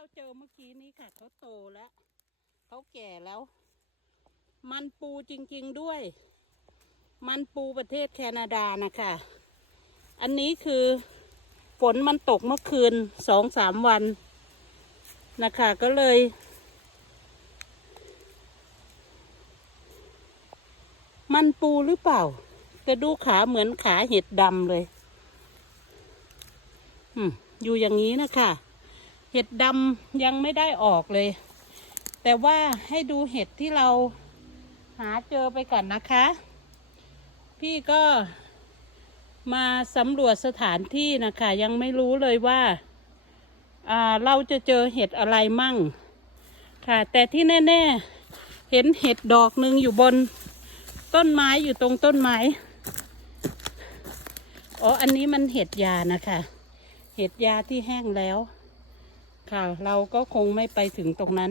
เราเจอเมื่อกี้นี้ค่ะเขาโตแล้วเขาแก่แล้ว มันปูจริงๆด้วย มันปูประเทศแคนาดานะคะ อันนี้คือฝนมันตกเมื่อคืนสองสามวันนะคะก็เลย มันปูหรือเปล่ากระดูกขาเหมือนขาเห็ดดำเลย อืมอยู่อย่างนี้นะคะ เห็ดดำยังไม่ได้ออกเลย แต่ว่าให้ดูเห็ดที่เราหาเจอไปก่อนนะคะ พี่ก็มาสำรวจสถานที่นะคะ ยังไม่รู้เลยว่าเราจะเจอเห็ดอะไรมั่ง ค่ะ แต่ที่แน่ ๆ เห็นเห็ดดอกหนึ่งอยู่บนต้นไม้อยู่ตรงต้นไม้ อ๋อ อันนี้มันเห็ดยานะคะ เห็ดยาที่แห้งแล้ว ค่ะ เราก็คงไม่ไปถึงตรงนั้น